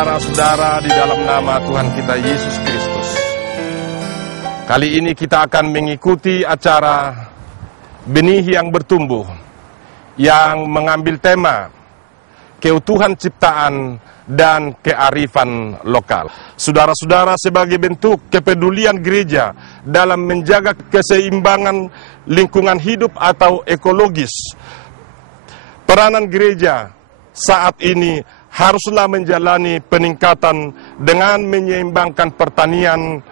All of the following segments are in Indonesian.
saudara-saudara di dalam nama Tuhan kita Yesus Kristus. Kali ini kita akan mengikuti acara Benih yang Bertumbuh yang mengambil tema keutuhan ciptaan dan kearifan lokal. Saudara-saudara, sebagai bentuk kepedulian gereja dalam menjaga keseimbangan lingkungan hidup atau ekologis, peranan gereja saat ini haruslah menjalani peningkatan dengan menyeimbangkan pertanian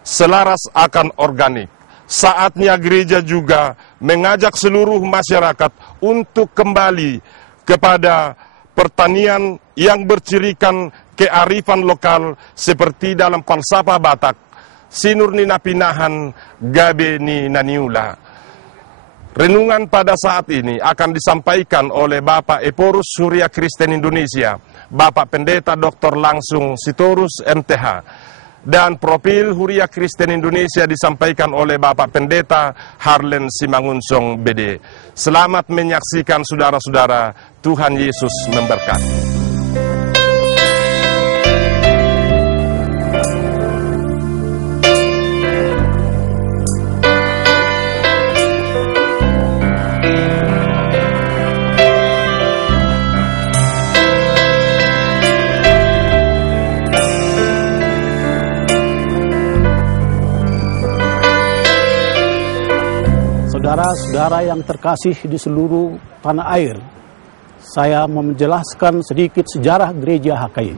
selaras akan organik. Saatnya gereja juga mengajak seluruh masyarakat untuk kembali kepada pertanian yang bercirikan kearifan lokal seperti dalam falsafah Batak, Sinur Nina Pinahan, Gabe ni Naniula. Renungan pada saat ini akan disampaikan oleh Bapak Eporus Huria Kristen Indonesia, Bapak Pendeta Dr. Langsung Sitorus MTH, dan profil Huria Kristen Indonesia disampaikan oleh Bapak Pendeta Harlen Simangunsong BD. Selamat menyaksikan saudara-saudara, Tuhan Yesus memberkati. Saudara-saudara yang terkasih di seluruh tanah air, saya mau menjelaskan sedikit sejarah Gereja HKI.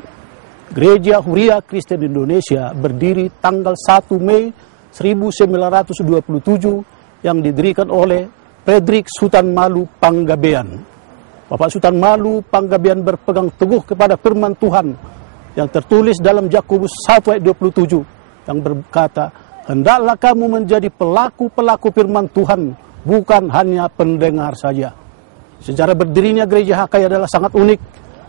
Gereja Huria Kristen Indonesia berdiri tanggal 1 Mei 1927 yang didirikan oleh Fredrik Sutan Malu Panggabean. Bapak Sutan Malu Panggabean berpegang teguh kepada firman Tuhan yang tertulis dalam Yakobus 1 ayat 27 yang berkata, "Hendaklah kamu menjadi pelaku-pelaku firman Tuhan, bukan hanya pendengar saja." Sejarah berdirinya Gereja HKI adalah sangat unik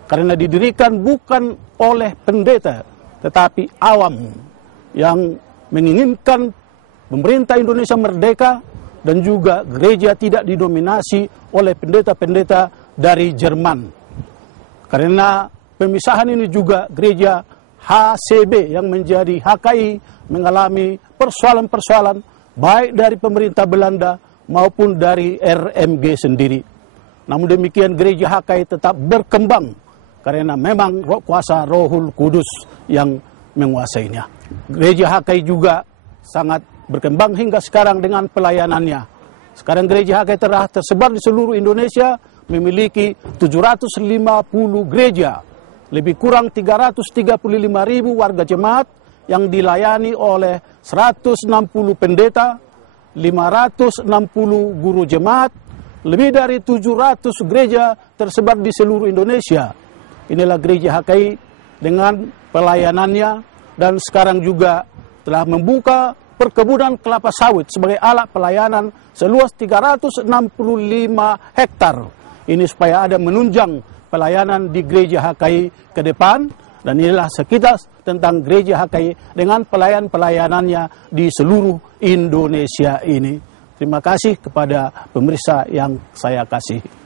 karena didirikan bukan oleh pendeta, tetapi awam yang menginginkan pemerintah Indonesia merdeka dan juga gereja tidak didominasi oleh pendeta-pendeta dari Jerman. Karena pemisahan ini juga gereja HCB yang menjadi HKI mengalami persoalan-persoalan baik dari pemerintah Belanda maupun dari RMG sendiri. Namun demikian gereja HKI tetap berkembang karena memang kuasa Rohul Kudus yang menguasainya. Gereja HKI juga sangat berkembang hingga sekarang dengan pelayanannya. Sekarang gereja HKI telah tersebar di seluruh Indonesia, memiliki 750 gereja, lebih kurang 335.000 warga jemaat yang dilayani oleh 160 pendeta, 560 guru jemaat, lebih dari 700 gereja tersebar di seluruh Indonesia. Inilah gereja HKI dengan pelayanannya, dan sekarang juga telah membuka perkebunan kelapa sawit sebagai alat pelayanan seluas 365 hektar. Ini supaya ada menunjang pelayanan di gereja HKI ke depan. Dan inilah sekilas tentang gereja HKI dengan pelayanannya di seluruh Indonesia ini. Terima kasih kepada pemirsa yang saya kasihi.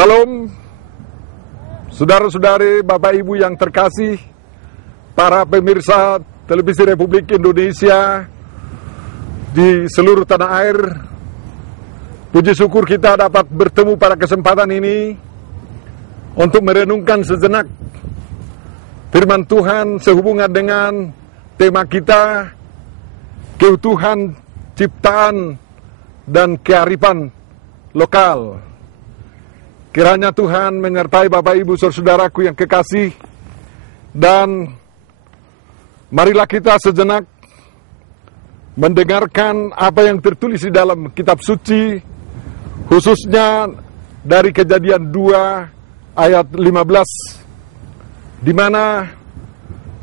Salam, saudara-saudari, Bapak Ibu yang terkasih, para pemirsa Televisi Republik Indonesia di seluruh tanah air. Puji syukur kita dapat bertemu pada kesempatan ini untuk merenungkan sejenak firman Tuhan sehubungan dengan tema kita, keutuhan ciptaan dan kearifan lokal. Kiranya Tuhan menyertai Bapak Ibu saudaraku yang kekasih, dan marilah kita sejenak mendengarkan apa yang tertulis di dalam kitab suci, khususnya dari Kejadian 2 ayat 15, di mana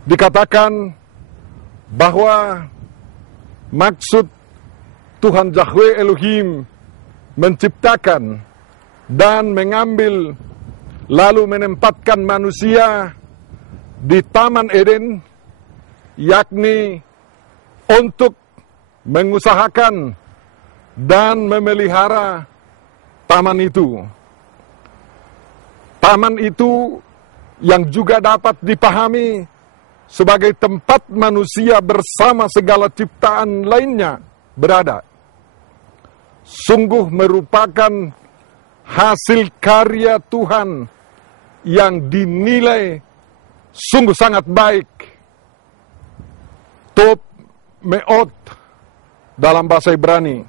dikatakan bahwa maksud Tuhan Yahweh Elohim menciptakan dan mengambil lalu menempatkan manusia di Taman Eden, yakni untuk mengusahakan dan memelihara taman itu. Taman itu yang juga dapat dipahami sebagai tempat manusia bersama segala ciptaan lainnya berada. Sungguh merupakan hasil karya Tuhan yang dinilai sungguh sangat baik. Tov meot dalam bahasa Ibrani.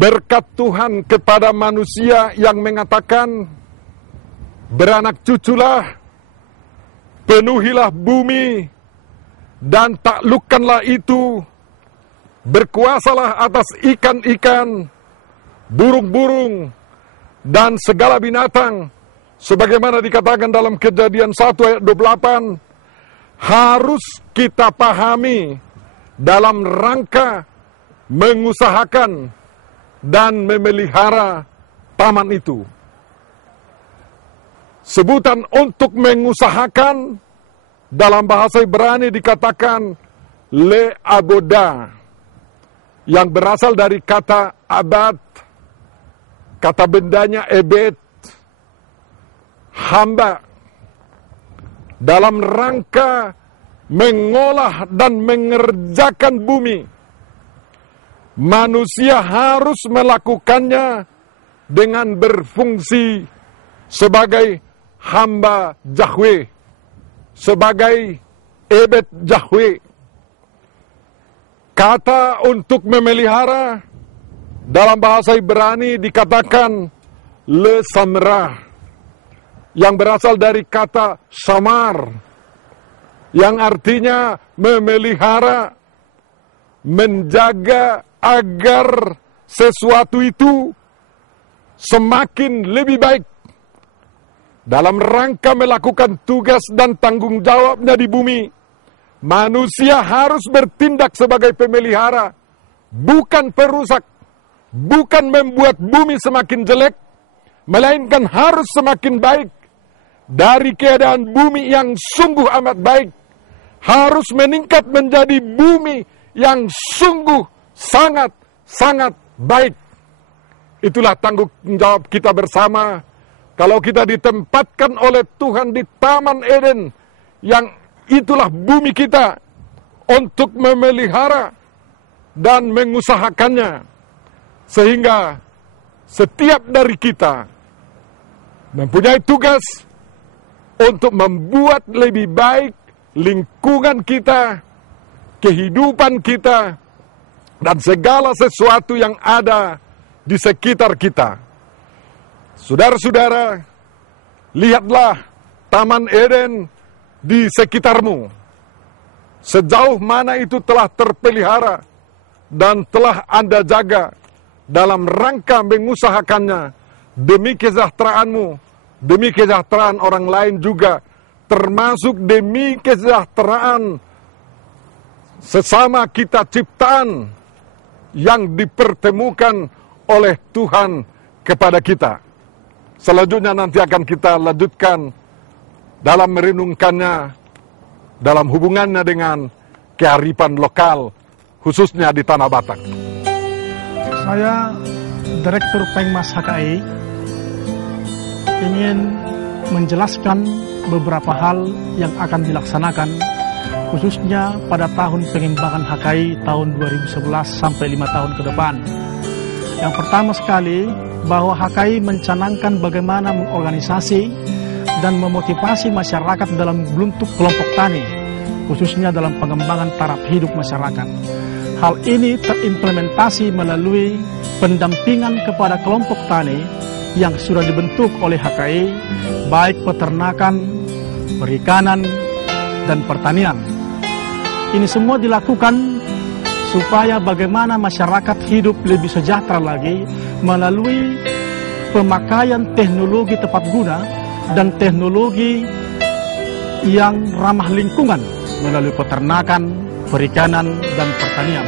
Berkat Tuhan kepada manusia yang mengatakan, beranak cuculah, penuhilah bumi, dan taklukkanlah itu, berkuasalah atas ikan-ikan, burung-burung, dan segala binatang, sebagaimana dikatakan dalam Kejadian 1 ayat 28, harus kita pahami dalam rangka mengusahakan dan memelihara taman itu. Sebutan untuk mengusahakan dalam bahasa Ibrani dikatakan le aboda, yang berasal dari kata abad, kata bendanya ebed, hamba, dalam rangka mengolah dan mengerjakan bumi. Manusia harus melakukannya dengan berfungsi sebagai hamba Yahweh, sebagai ebed Yahweh. Kata untuk memelihara dalam bahasa Ibrani dikatakan le samrah, yang berasal dari kata samar, yang artinya memelihara, menjaga agar sesuatu itu semakin lebih baik dalam rangka melakukan tugas dan tanggung jawabnya di bumi. Manusia harus bertindak sebagai pemelihara, bukan perusak, bukan membuat bumi semakin jelek, melainkan harus semakin baik. Dari keadaan bumi yang sungguh amat baik, harus meningkat menjadi bumi yang sungguh sangat baik. Itulah tanggung jawab kita bersama. Kalau kita ditempatkan oleh Tuhan di Taman Eden, yang itulah bumi kita, untuk memelihara dan mengusahakannya, sehingga setiap dari kita mempunyai tugas untuk membuat lebih baik lingkungan kita, kehidupan kita, dan segala sesuatu yang ada di sekitar kita. Saudara-saudara, lihatlah Taman Eden di sekitarmu. Sejauh mana itu telah terpelihara dan telah Anda jaga dalam rangka mengusahakannya demi kesejahteraanmu, demi kesejahteraan orang lain juga, termasuk demi kesejahteraan sesama kita ciptaan yang dipertemukan oleh Tuhan kepada kita. Selanjutnya nanti akan kita lanjutkan dalam merenungkannya, dalam hubungannya dengan kearifan lokal, khususnya di Tanah Batak. Saya Direktur Pengmas HKI, ingin menjelaskan beberapa hal yang akan dilaksanakan khususnya pada tahun pengembangan HKI tahun 2011 sampai 5 tahun ke depan. Yang pertama sekali, bahwa HKI mencanangkan bagaimana mengorganisasi dan memotivasi masyarakat dalam bentuk kelompok tani, khususnya dalam pengembangan taraf hidup masyarakat. Hal ini terimplementasi melalui pendampingan kepada kelompok tani yang sudah dibentuk oleh HKI, baik peternakan, perikanan, dan pertanian. Ini semua dilakukan supaya bagaimana masyarakat hidup lebih sejahtera lagi melalui pemakaian teknologi tepat guna dan teknologi yang ramah lingkungan melalui peternakan, perikanan, dan pertanian.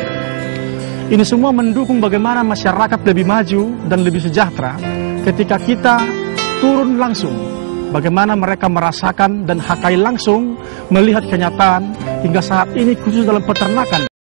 Ini semua mendukung bagaimana masyarakat lebih maju dan lebih sejahtera ketika kita turun langsung, bagaimana mereka merasakan dan HKI langsung melihat kenyataan hingga saat ini khusus dalam peternakan